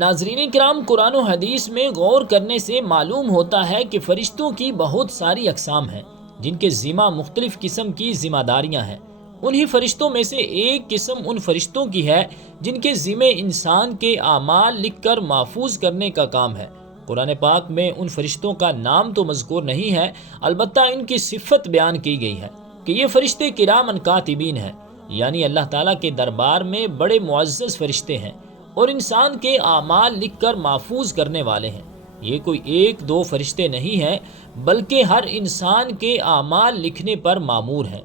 ناظرین کرام، قرآن و حدیث میں غور کرنے سے معلوم ہوتا ہے کہ فرشتوں کی بہت ساری اقسام ہیں جن کے ذمہ مختلف قسم کی ذمہ داریاں ہیں۔ انہی فرشتوں میں سے ایک قسم ان فرشتوں کی ہے جن کے ذمہ انسان کے اعمال لکھ کر محفوظ کرنے کا کام ہے۔ قرآن پاک میں ان فرشتوں کا نام تو مذکور نہیں ہے، البتہ ان کی صفت بیان کی گئی ہے کہ یہ فرشتے کرام کاتبین ہیں، یعنی اللہ تعالیٰ کے دربار میں بڑے معزز فرشتے ہیں اور انسان کے اعمال لکھ کر محفوظ کرنے والے ہیں۔ یہ کوئی ایک دو فرشتے نہیں ہیں، بلکہ ہر انسان کے اعمال لکھنے پر مامور ہیں۔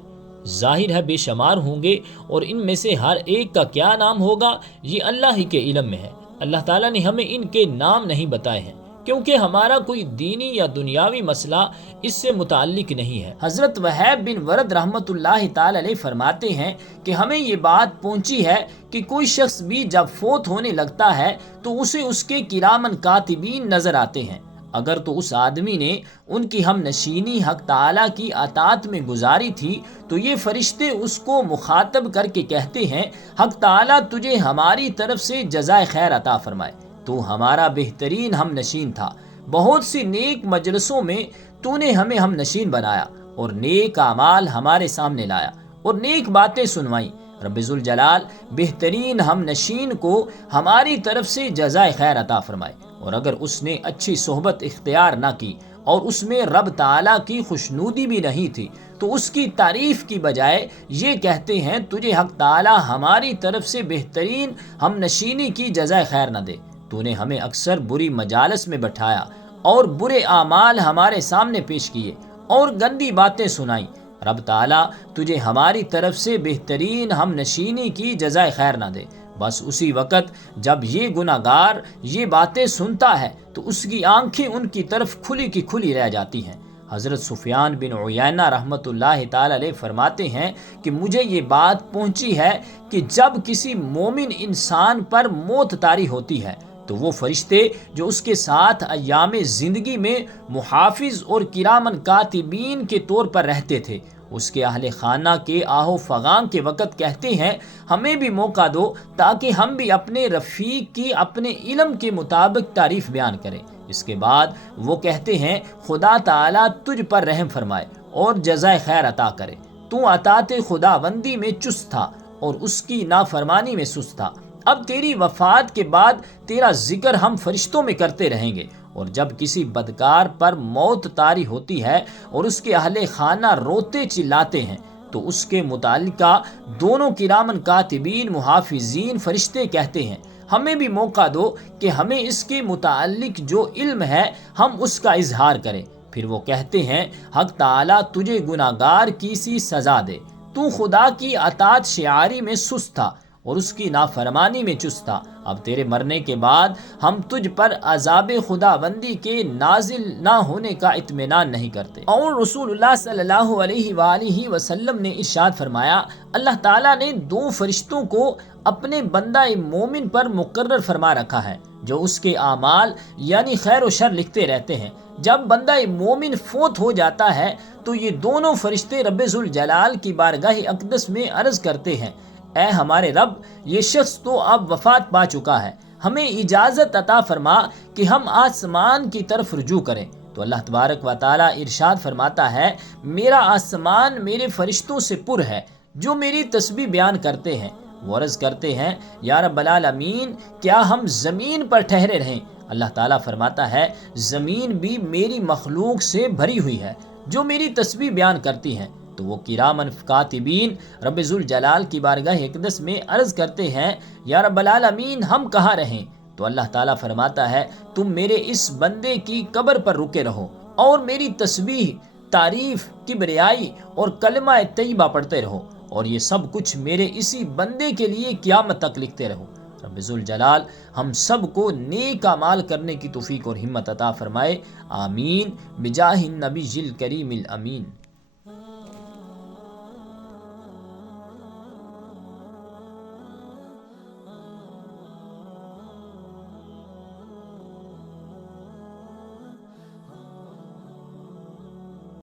ظاہر ہے بے شمار ہوں گے، اور ان میں سے ہر ایک کا کیا نام ہوگا یہ اللہ ہی کے علم میں ہے۔ اللہ تعالیٰ نے ہمیں ان کے نام نہیں بتائے ہیں، کیونکہ ہمارا کوئی دینی یا دنیاوی مسئلہ اس سے متعلق نہیں ہے۔ حضرت وہیب بن ورد رحمۃ اللہ تعالی علیہ فرماتے ہیں کہ ہمیں یہ بات پہنچی ہے کہ کوئی شخص بھی جب فوت ہونے لگتا ہے تو اسے اس کے کرامن کاتبین نظر آتے ہیں۔ اگر تو اس آدمی نے ان کی ہم نشینی حق تعالیٰ کی اطاعت میں گزاری تھی تو یہ فرشتے اس کو مخاطب کر کے کہتے ہیں، حق تعالیٰ تجھے ہماری طرف سے جزائے خیر عطا فرمائے، تو ہمارا بہترین ہم نشین تھا، بہت سی نیک مجلسوں میں تو نے ہمیں ہم نشین بنایا اور نیک اعمال ہمارے سامنے لایا اور نیک باتیں سنوائیں۔ رب ذوالجلال بہترین ہم نشین کو ہماری طرف سے جزائے خیر عطا فرمائے، اور اگر اس نے اچھی صحبت اختیار نہ کی اور اس میں رب تعالیٰ کی خوشنودی بھی نہیں تھی تو اس کی تعریف کی بجائے یہ کہتے ہیں، تجھے حق تعالیٰ ہماری طرف سے بہترین ہم نشینی کی جزائے خیر نہ دے، تو نے ہمیں اکثر بری مجالس میں بٹھایا اور برے اعمال ہمارے سامنے پیش کیے اور گندی باتیں سنائیں۔ رب تعالیٰ تجھے ہماری طرف سے بہترین ہم نشینی کی جزائے خیر نہ دے۔ بس اسی وقت جب یہ گناہ گار یہ باتیں سنتا ہے تو اس کی آنکھیں ان کی طرف کھلی کی کھلی رہ جاتی ہیں۔ حضرت سفیان بن عیینہ رحمۃ اللہ تعالی علیہ فرماتے ہیں کہ مجھے یہ بات پہنچی ہے کہ جب کسی مومن انسان پر موت طاری ہوتی ہے تو وہ فرشتے جو اس کے ساتھ ایام زندگی میں محافظ اور کرامن کاتبین کے طور پر رہتے تھے، اس کے اہل خانہ کے آہ و فغان کے وقت کہتے ہیں، ہمیں بھی موقع دو تاکہ ہم بھی اپنے رفیق کی اپنے علم کے مطابق تعریف بیان کریں۔ اس کے بعد وہ کہتے ہیں، خدا تعالیٰ تجھ پر رحم فرمائے اور جزائے خیر عطا کرے، تو اطاعت خداوندی میں چست تھا اور اس کی نافرمانی میں سست تھا، اب تیری وفات کے بعد تیرا ذکر ہم فرشتوں میں کرتے رہیں گے، اور جب کسی بدکار پر موت طاری ہوتی ہے اور اس کے اہل خانہ روتے چلاتے ہیں تو اس کے متعلقہ دونوں کرامن کاتبین محافظین فرشتے کہتے ہیں، ہمیں بھی موقع دو کہ ہمیں اس کے متعلق جو علم ہے ہم اس کا اظہار کریں۔ پھر وہ کہتے ہیں، حق تعالیٰ تجھے گناہ گار کی سی سزا دے، تو خدا کی اطاعت شعاری میں سست تھا اور اس کی نافرمانی میں چست تھا، اب تیرے مرنے کے بعد ہم تجھ پر عذاب خداوندی کے نازل نہ ہونے کا اطمینان نہیں کرتے۔ اور رسول اللہ صلی اللہ علیہ وآلہ وسلم نے ارشاد فرمایا، اللہ تعالیٰ نے دو فرشتوں کو اپنے بندہ مومن پر مقرر فرما رکھا ہے جو اس کے اعمال یعنی خیر و شر لکھتے رہتے ہیں۔ جب بندہ مومن فوت ہو جاتا ہے تو یہ دونوں فرشتے رب ذوالجلال کی بارگاہ اقدس میں عرض کرتے ہیں، اے ہمارے رب، یہ شخص تو اب وفات پا چکا ہے، ہمیں اجازت عطا فرما کہ ہم آسمان کی طرف رجوع کریں۔ تو اللہ تبارک و تعالیٰ ارشاد فرماتا ہے، میرا آسمان میرے فرشتوں سے پر ہے جو میری تسبیح بیان کرتے ہیں۔ وہ عرض کرتے ہیں، یا رب العالمین، کیا ہم زمین پر ٹھہرے رہیں؟ اللہ تعالیٰ فرماتا ہے، زمین بھی میری مخلوق سے بھری ہوئی ہے جو میری تسبیح بیان کرتی ہیں۔ تو وہ کرامن کاتبین رب ذوالجلال کی بارگاہ اقدس میں عرض کرتے ہیں، یا رب العالمین، ہم کہاں رہیں؟ تو اللہ تعالیٰ فرماتا ہے، تم میرے اس بندے کی قبر پر رکے رہو اور میری تسبیح، تعریف، کبریائی اور کلمہ طیبہ پڑھتے رہو، اور یہ سب کچھ میرے اسی بندے کے لیے قیامت تک لکھتے رہو۔ رب ذوالجلال ہم سب کو نیک اعمال کرنے کی توفیق اور ہمت عطا فرمائے، آمین، بجاہ النبی الکریم الامین۔